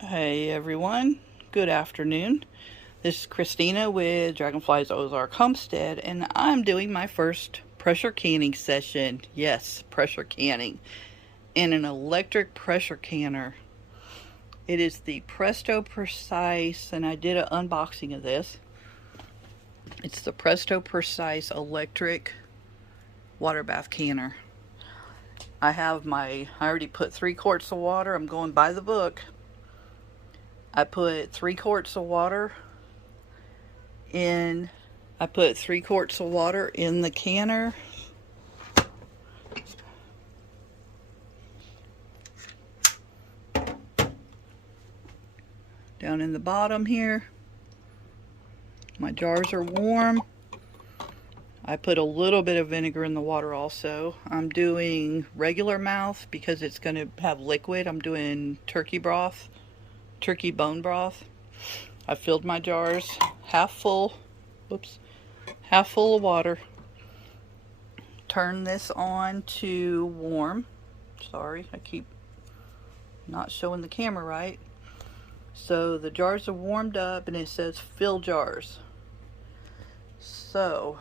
Hey everyone, good afternoon. This is Christina with Dragonflyz Ozark Homestead, and I'm doing my first pressure canning session. Yes, pressure canning in an electric pressure canner. It is the Presto Precise, and I did an unboxing of this. It's the Presto Precise electric water bath canner. I already put 3 quarts of water. I'm going by the book. I put 3 quarts of water in the canner. Down in the bottom here. My jars are warm. I put a little bit of vinegar in the water also. I'm doing regular mouth because it's going to have liquid. I'm doing turkey bone broth. I filled my jars half full of water. Turn this on to warm. Sorry, I keep not showing the camera right. So the jars are warmed up and it says fill jars. So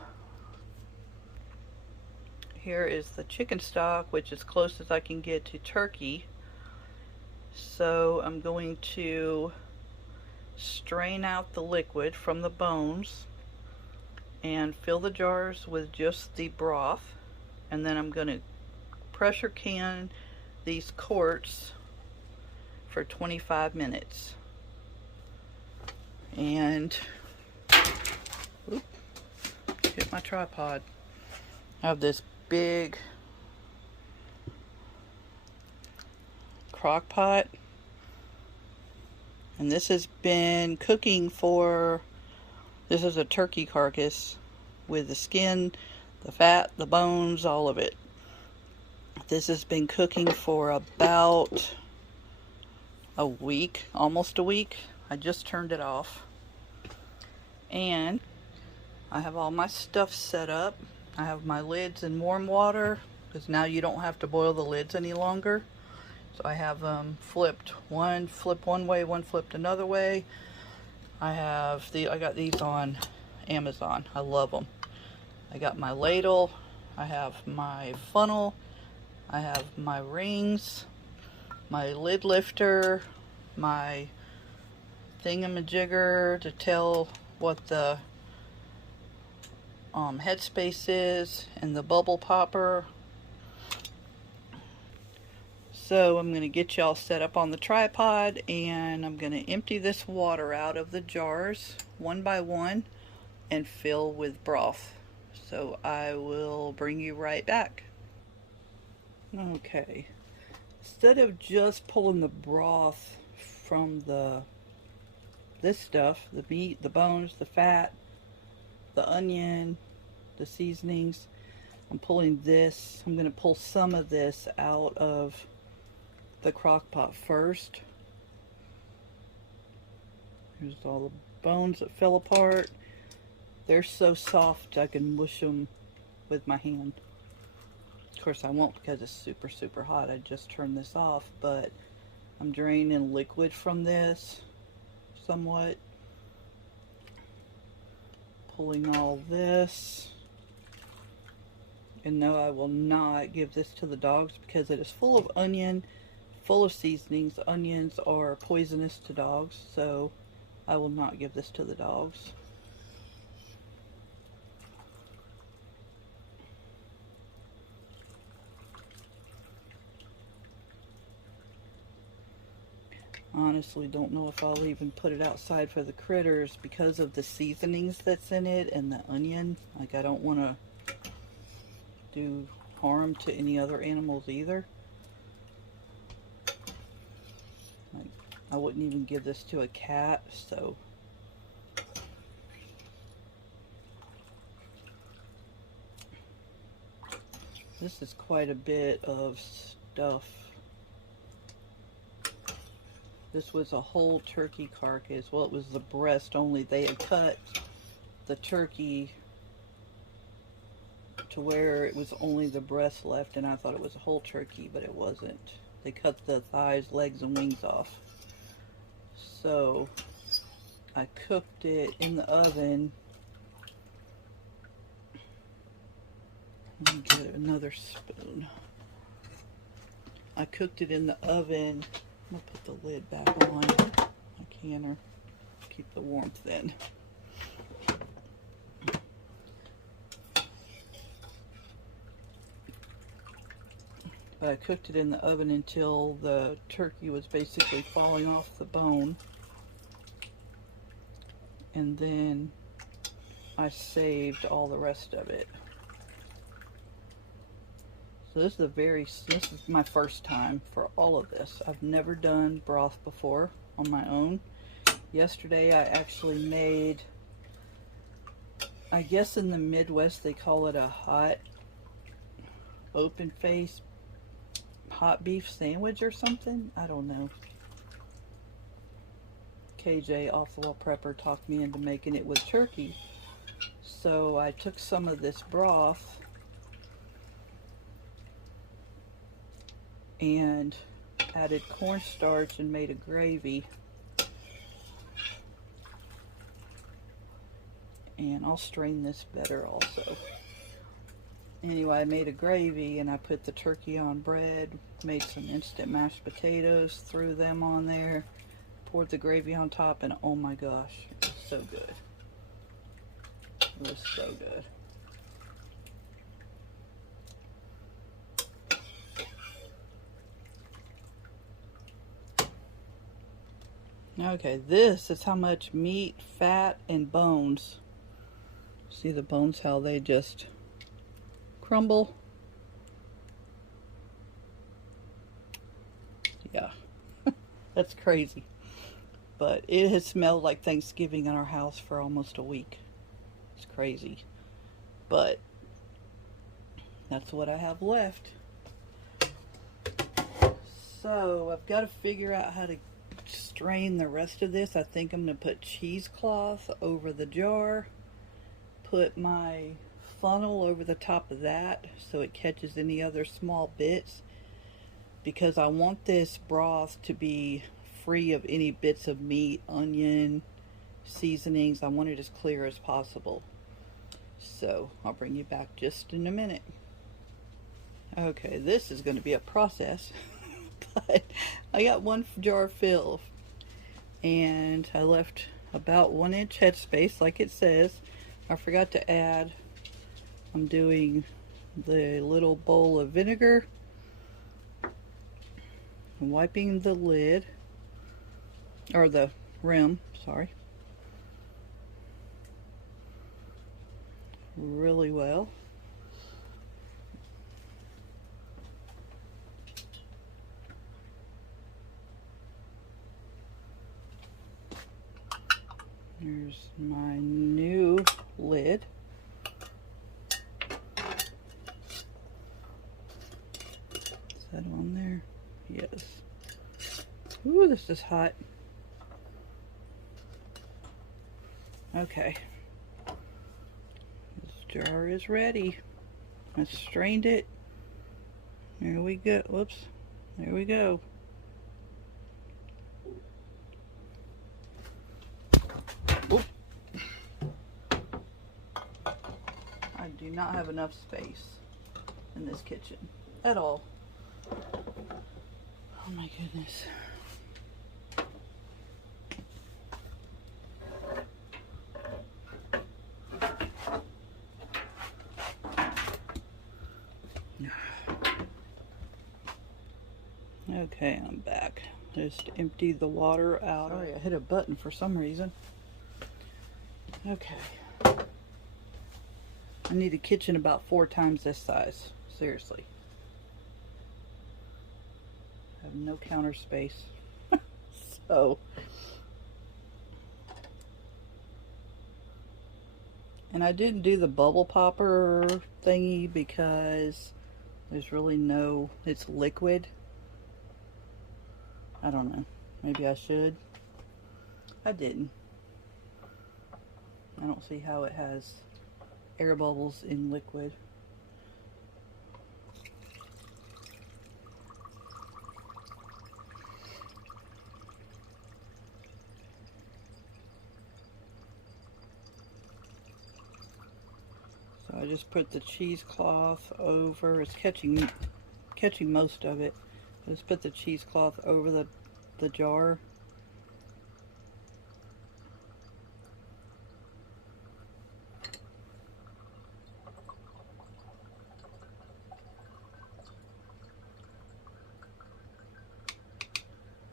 here is the chicken stock, which is close as I can get to turkey. So I'm going to strain out the liquid from the bones and fill the jars with just the broth, and then I'm going to pressure can these quarts for 25 minutes. And hit my tripod. I have this big crock pot, and this has been cooking for, this is a turkey carcass with the skin, the fat, the bones, all of it. This has been cooking for about a week, almost a week. I just turned it off, and I have all my stuff set up. I have my lids in warm water because now you don't have to boil the lids any longer. So I have them flipped, one flip one way, one flipped another way. I got these on Amazon. I love them. I got my ladle, I have my funnel, I have my rings, my lid lifter, my thingamajigger to tell what the headspace is, and the bubble popper. So I'm going to get y'all set up on the tripod, and I'm going to empty this water out of the jars one by one and fill with broth. So I will bring you right back. Okay, instead of just pulling the broth from this stuff, the meat, the bones, the fat, the onion, the seasonings, I'm pulling this. I'm going to pull some of this out of the crock pot first. Here's all the bones that fell apart. They're so soft I can mush them with my hand. Of course I won't because it's super hot. I just turned this off, but I'm draining liquid from this somewhat. Pulling all this. And no, I will not give this to the dogs because it is full of onion, full of seasonings. Onions are poisonous to dogs, so I will not give this to the dogs. Honestly, don't know if I'll even put it outside for the critters because of the seasonings that's in it and the onion. Like, I don't want to do harm to any other animals either. Like, I wouldn't even give this to a cat, so. This is quite a bit of stuff. This was a whole turkey carcass. Well, it was the breast only. They had cut the turkey to where it was only the breast left, and I thought it was a whole turkey, but it wasn't. They cut the thighs, legs, and wings off. So I cooked it in the oven. Let me get another spoon. I cooked it in the oven. I'm gonna put the lid back on my canner. Keep the warmth in. But I cooked it in the oven until the turkey was basically falling off the bone. And then I saved all the rest of it. So this is my first time for all of this. I've never done broth before on my own. Yesterday I actually made, I guess in the Midwest they call it a hot open face hot beef sandwich or something. I don't know. KJ, off the wall prepper, talked me into making it with turkey. So I took some of this broth and added cornstarch and made a gravy. And I'll strain this better also. Anyway, I made a gravy and I put the turkey on bread, made some instant mashed potatoes, threw them on there, poured the gravy on top, and oh my gosh, it was so good. It was so good. Okay, this is how much meat, fat, and bones. See the bones, how they just crumble? Yeah, that's crazy. But it has smelled like Thanksgiving in our house for almost a week. It's crazy. But that's what I have left. So I've got to figure out how to strain the rest of this. I think I'm going to put cheesecloth over the jar. Put my funnel over the top of that so it catches any other small bits. Because I want this broth to be free of any bits of meat, onion, seasonings. I want it as clear as possible. So I'll bring you back just in a minute. Okay, this is going to be a process. But I got one jar filled. And I left about 1 inch headspace like it says. I forgot to add, I'm doing the little bowl of vinegar. I'm wiping the lid, or the rim, sorry, really well. Here's my new lid. Is that on there? Yes. Ooh, this is hot. Okay. This jar is ready. I strained it. There we go. Whoops. There we go. Oop. I do not have enough space in this kitchen at all. Oh my goodness. Okay, I'm back. Just empty the water out. Sorry, I hit a button for some reason. Okay. I need a kitchen about 4 times this size. Seriously. I have no counter space. So. And I didn't do the bubble popper thingy because there's really no, it's liquid. I don't know. Maybe I should. I didn't. I don't see how it has air bubbles in liquid. I just put the cheesecloth over. It's catching most of it. I just put the cheesecloth over the jar.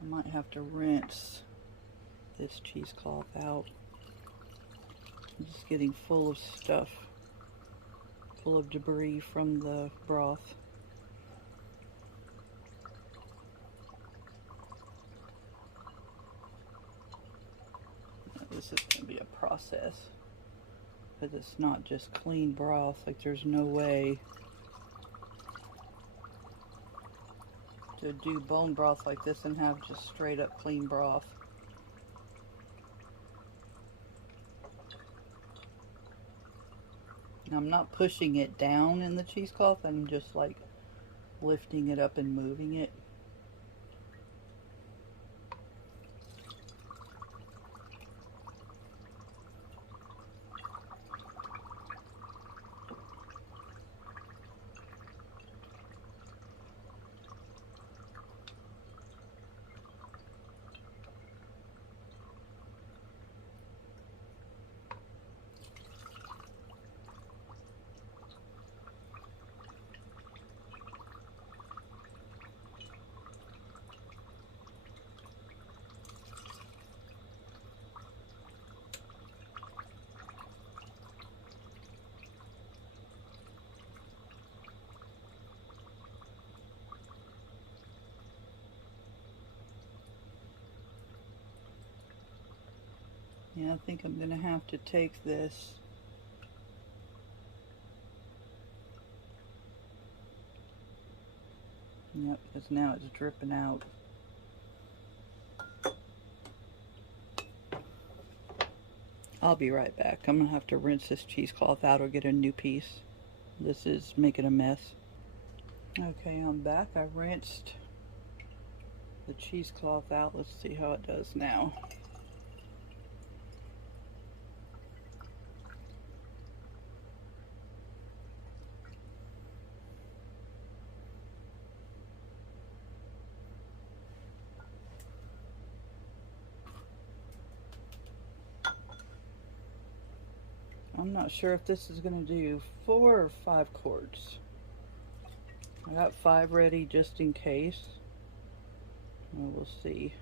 I might have to rinse this cheesecloth out. I'm just getting full of stuff, full of debris from the broth. This is going to be a process, because it's not just clean broth. Like, there's no way to do bone broth like this and have just straight up clean broth. Now, I'm not pushing it down in the cheesecloth, I'm just like lifting it up and moving it. Yeah, I think I'm going to have to take this yep, because now it's dripping out. I'll be right back. I'm going to have to rinse this cheesecloth out or get a new piece. This is making a mess. Okay, I'm back. I rinsed the cheesecloth out. Let's see how it does now. I'm not sure if this is going to do 4 or 5 quarts. I got 5 ready just in case. Well, we'll see.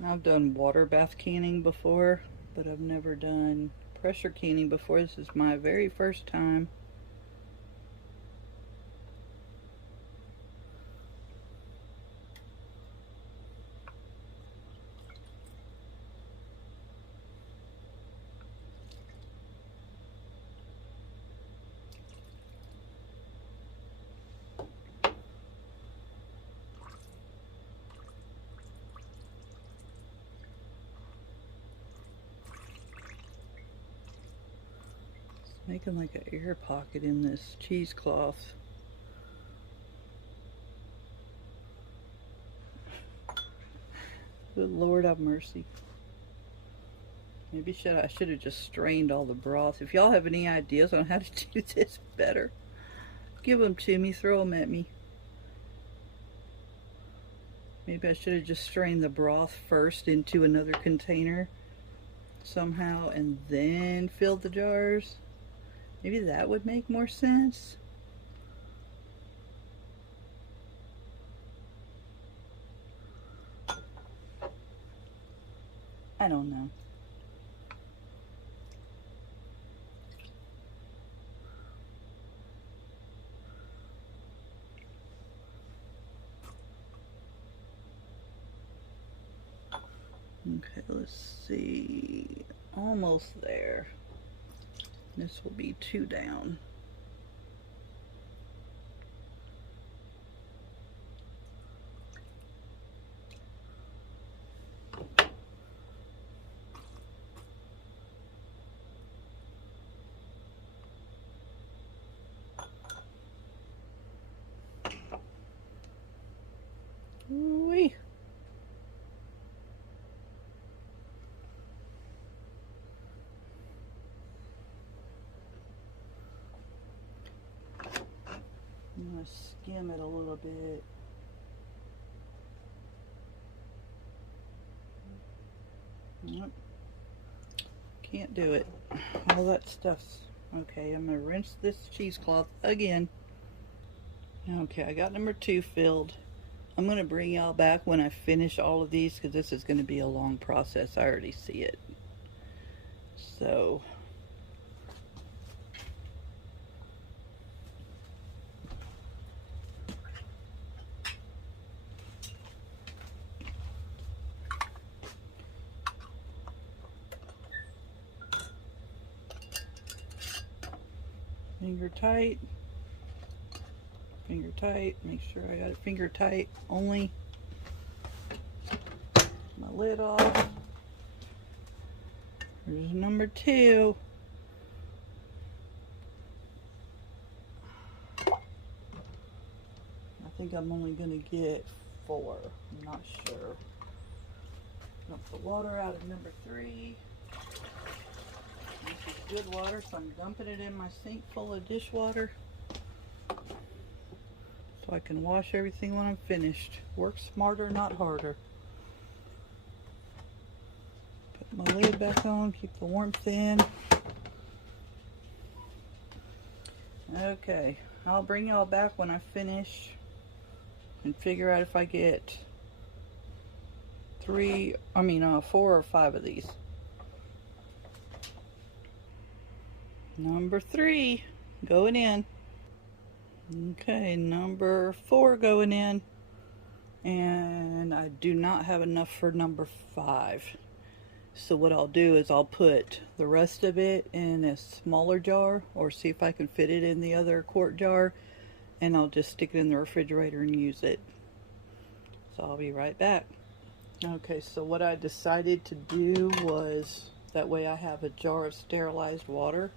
I've done water bath canning before, but I've never done pressure canning before. This is my very first time. Making like an air pocket in this cheesecloth. Good Lord have mercy. Maybe I should have just strained all the broth. If y'all have any ideas on how to do this better, give them to me, throw them at me. Maybe I should have just strained the broth first into another container somehow and then filled the jars. Maybe that would make more sense. I don't know. Okay, let's see. Almost there. This will be 2 down. going to skim it a little bit. Nope. Can't do it. All that stuff's okay. I'm going to rinse this cheesecloth again. Okay, I got number 2 filled. I'm going to bring y'all back when I finish all of these because this is going to be a long process. I already see it. So finger tight, make sure I got it finger tight only. My lid off. Here's number 2. I think I'm only going to get 4. I'm not sure. Dump the water out of number 3. This is good water, so I'm dumping it in my sink full of dishwater so I can wash everything when I'm finished. Work smarter, not harder. Put my lid back on, keep the warmth in. Okay, I'll bring y'all back when I finish and figure out if I get 4 or 5 of these. Number 3 going in. Okay, number 4 going in. And I do not have enough for number 5. So what I'll do is I'll put the rest of it in a smaller jar, or see if I can fit it in the other quart jar, and I'll just stick it in the refrigerator and use it. So I'll be right back. Okay, so what I decided to do was, that way I have a jar of sterilized water.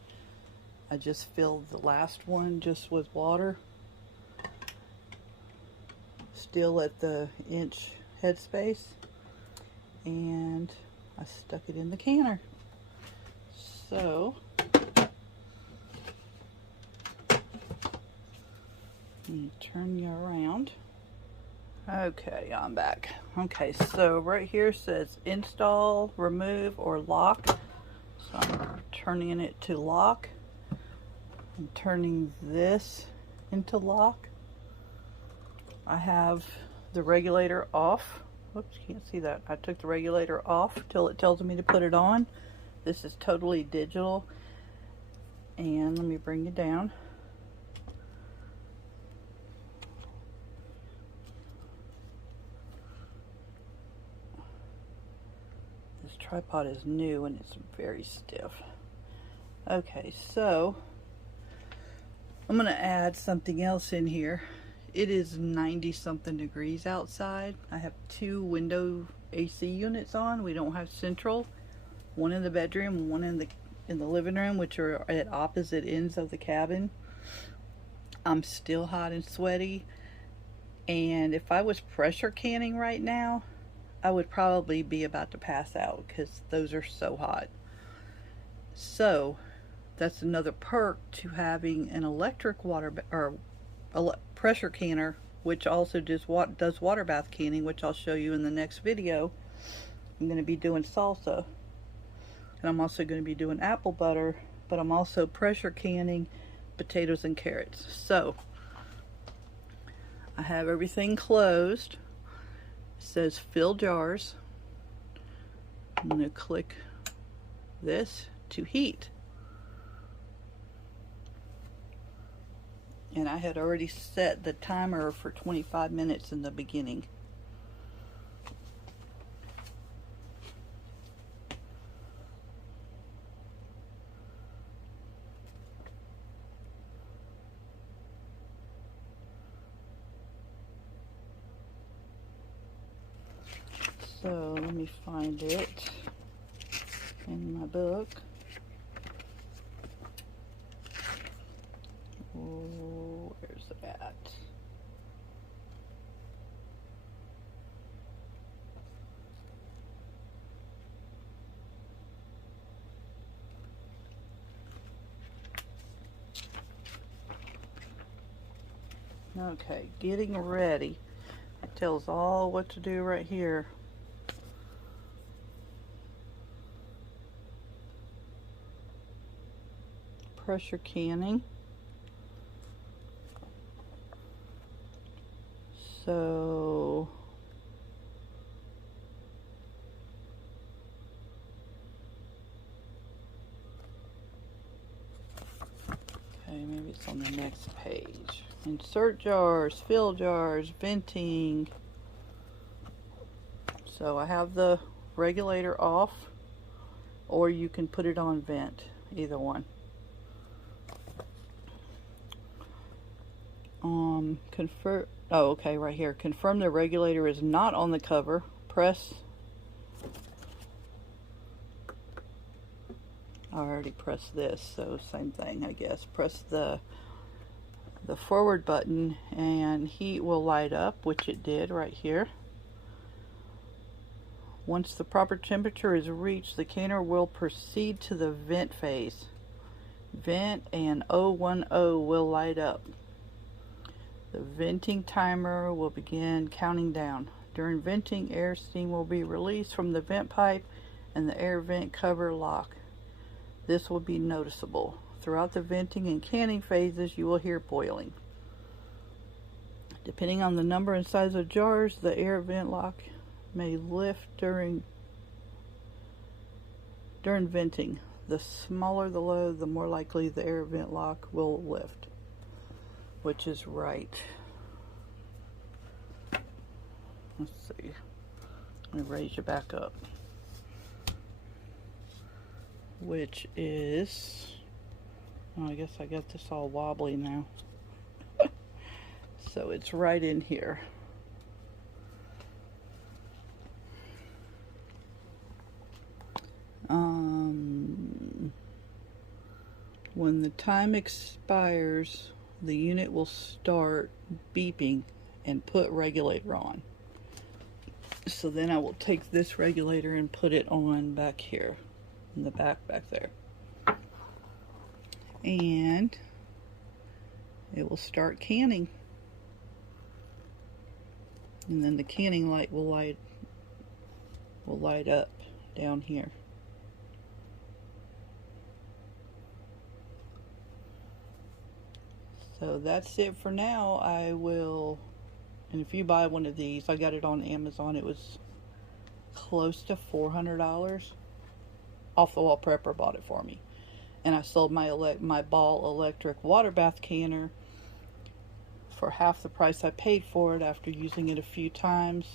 I just filled the last one just with water, still at the inch headspace, and I stuck it in the canner. So let me turn you around. Okay, I'm back. Okay, so right here says install, remove, or lock. So I'm turning it to lock. I'm turning this into lock. I have the regulator off. Whoops, can't see that. I took the regulator off till it tells me to put it on. This is totally digital. And let me bring it down. This tripod is new and it's very stiff. Okay, so I'm going to add something else in here. It is 90 something degrees outside. I have 2 window AC units on. We don't have central. One in the bedroom, one in the living room, which are at opposite ends of the cabin. I'm still hot and sweaty. And if I was pressure canning right now, I would probably be about to pass out because those are so hot. So that's another perk to having an electric water or pressure canner, which also does water bath canning, which I'll show you in the next video. I'm going to be doing salsa, and I'm also going to be doing apple butter, but I'm also pressure canning potatoes and carrots. So I have everything closed. It says fill jars. I'm going to click this to heat. And I had already set the timer for 25 minutes in the beginning. So let me find it in my book. Oh, where's it at? Okay, getting ready. It tells all what to do right here. Pressure canning. So okay, maybe it's on the next page. Insert jars, fill jars, venting. So I have the regulator off, or you can put it on vent, either one. Oh, okay, right here. Confirm the regulator is not on the cover. Press. I already pressed this, so same thing, I guess. Press the forward button and heat will light up, which it did right here. Once the proper temperature is reached, the canner will proceed to the vent phase. Vent and 010 will light up. The venting timer will begin counting down. During venting, air steam will be released from the vent pipe and the air vent cover lock. This will be noticeable. Throughout the venting and canning phases, you will hear boiling. Depending on the number and size of jars, the air vent lock may lift during venting. The smaller the load, the more likely the air vent lock will lift, which is right. Let's see. Let me raise you back up. Which is, oh, I guess I got this all wobbly now. So it's right in here. When the time expires, the unit will start beeping and put regulator on. So then I will take this regulator and put it on back here, in the back there. And it will start canning. And then the canning light will light up down here. So that's it for now. I will, and if you buy one of these, I got it on Amazon. It was close to $400. Off the Wall Prepper bought it for me. And I sold my Ball electric water bath canner for half the price I paid for it after using it a few times,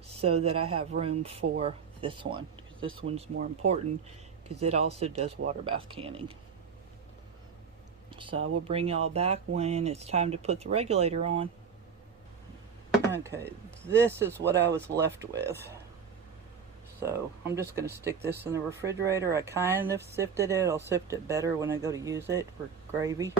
so that I have room for this one. Because this one's more important, because it also does water bath canning. So I will bring y'all back when it's time to put the regulator on. Okay, this is what I was left with. So I'm just going to stick this in the refrigerator. I kind of sifted it. I'll sift it better when I go to use it for gravy.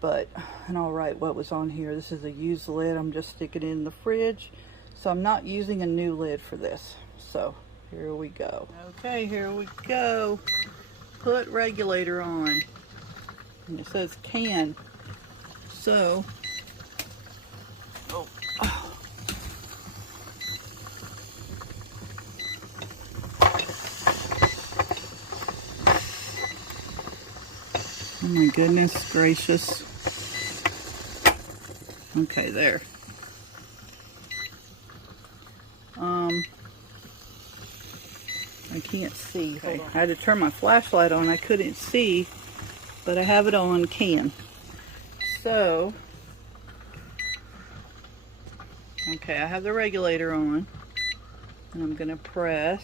But, and I'll write what was on here. This is a used lid. I'm just sticking it in the fridge. So I'm not using a new lid for this. So here we go. Okay, here we go. Put regulator on. And it says can. So, oh my goodness gracious. Okay, there. I can't see. I had to turn my flashlight on. I couldn't see, but I have it on can. So, okay, I have the regulator on, and I'm going to press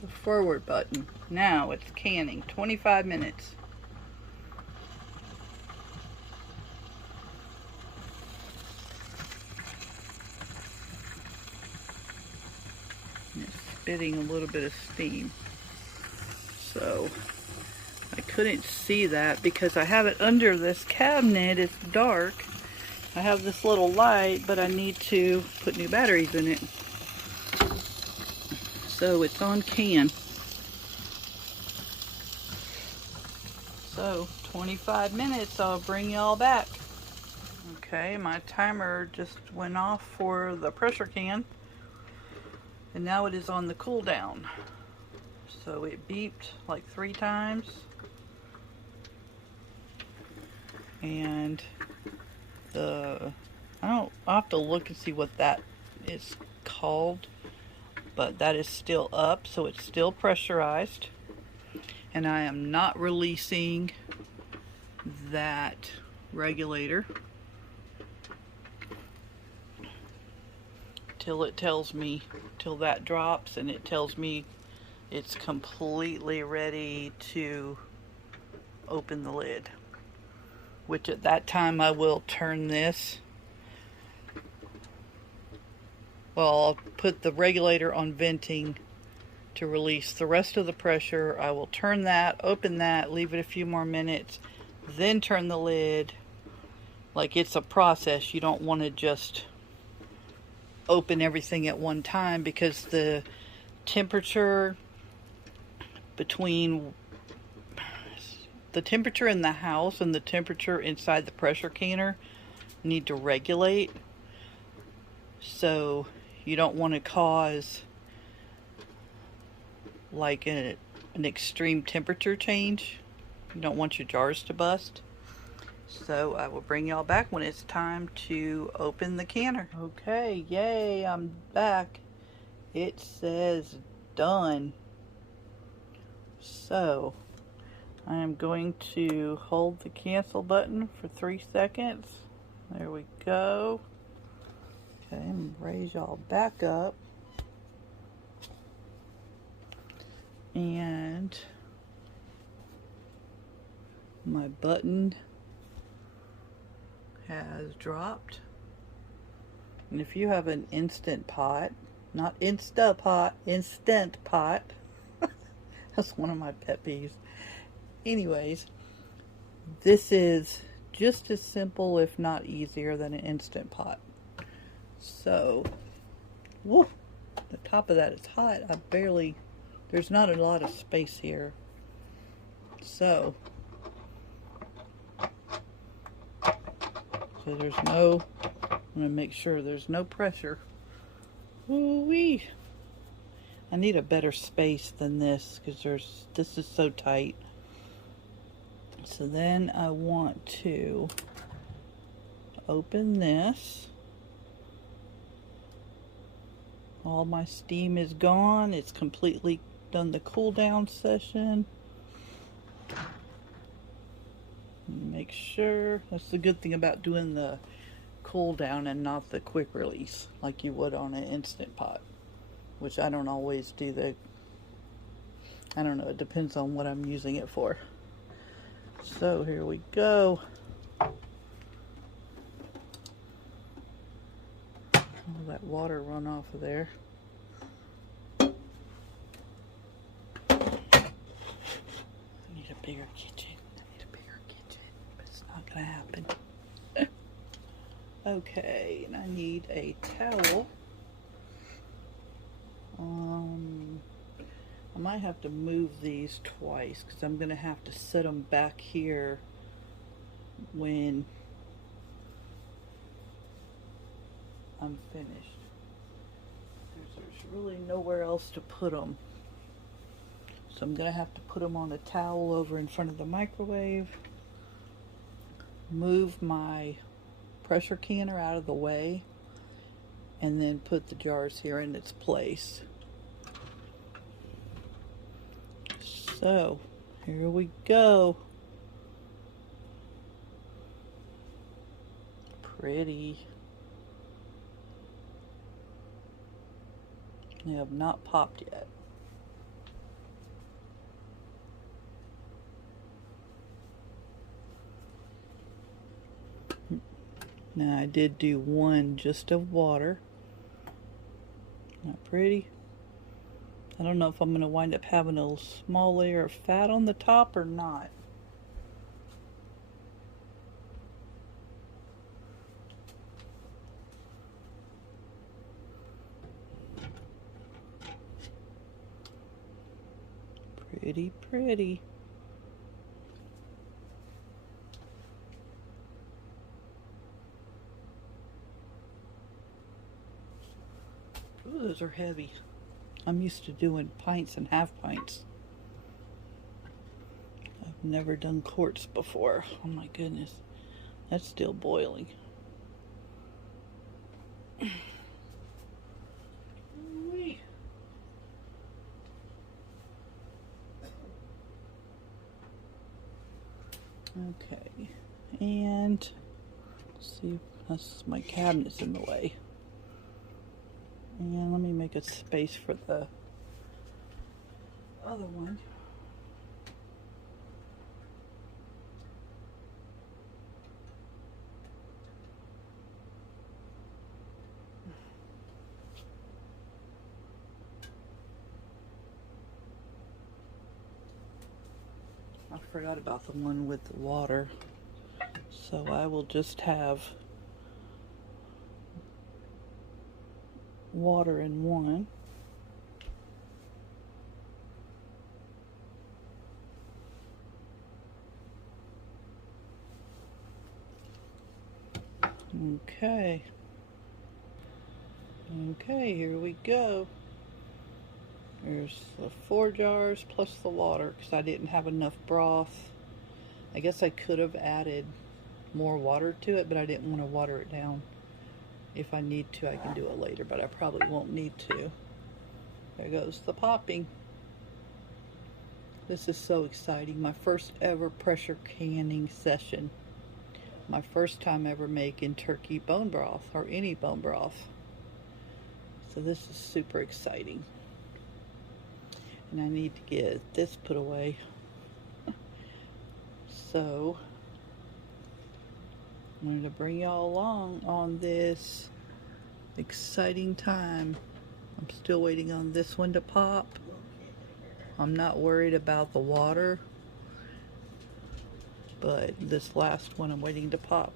the forward button. Now it's canning, 25 minutes. It's spitting a little bit of steam. So, I couldn't see that because I have it under this cabinet. It's dark. I have this little light, but I need to put new batteries in it. So it's on can. So 25 minutes, I'll bring y'all back. Okay, my timer just went off for the pressure can, and now it is on the cool down. So it beeped like 3 times, and I'll have to look and see what that is called, but that is still up, so it's still pressurized, and I am not releasing that regulator till it tells me, till that drops and it tells me it's completely ready to open the lid, which at that time I will turn this. Well, I'll put the regulator on venting to release the rest of the pressure. I will turn that, open that, leave it a few more minutes, then turn the lid. Like, it's a process. You don't want to just open everything at one time, because the temperature between the temperature in the house and the temperature inside the pressure canner need to regulate. So you don't want to cause like an extreme temperature change. You don't want your jars to bust. So I will bring y'all back when it's time to open the canner. Okay, yay, I'm back. It says done. So I am going to hold the cancel button for 3 seconds. There we go. Okay, and raise y'all back up. And my button has dropped. And if you have an instant pot, not Instapot, instant pot, that's one of my pet peeves. Anyways, this is just as simple, if not easier, than an instant pot. So, woo, the top of that is hot. There's not a lot of space here. So there's no, I'm going to make sure there's no pressure. Woo-wee. I need a better space than this, because this is so tight. So then I want to open this. All my steam is gone. It's completely done the cool down session. Make sure. That's the good thing about doing the cool down and not the quick release like you would on an instant pot, which I don't always do. I don't know, it depends on what I'm using it for. So here we go. All that water run off of there. I need a bigger kitchen. But it's not gonna happen. Okay, and I need a towel. I might have to move these twice, because I'm gonna have to set them back here when I'm finished. There's really nowhere else to put them. So I'm gonna have to put them on a towel over in front of the microwave. Move my pressure canner out of the way, and then put the jars here in its place. So here we go. Pretty. They have not popped yet. Now I did do one just of water. Not pretty. I don't know if I'm going to wind up having a small layer of fat on the top or not. Pretty, pretty. those are heavy. I'm used to doing pints and half pints. I've never done quarts before. Oh my goodness. That's still boiling. Okay, and let's see, that's my cabinet's in the way. And let me make a space for the other one. I forgot about the one with the water, so I will just have water in one. Okay. Okay, here we go. There's the 4 jars plus the water because I didn't have enough broth. I guess I could have added more water to it, but I didn't want to water it down. If I need to, I can do it later, but I probably won't need to. There goes the popping. This is so exciting. My first ever pressure canning session. My first time ever making turkey bone broth or any bone broth. So this is super exciting. And I need to get this put away. So I'm going to bring y'all along on this exciting time. I'm still waiting on this one to pop. I'm not worried about the water, but this last one I'm waiting to pop.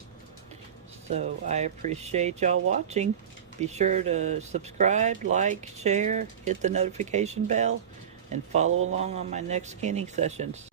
So I appreciate y'all watching. Be sure to subscribe, like, share, hit the notification bell, and follow along on my next canning sessions.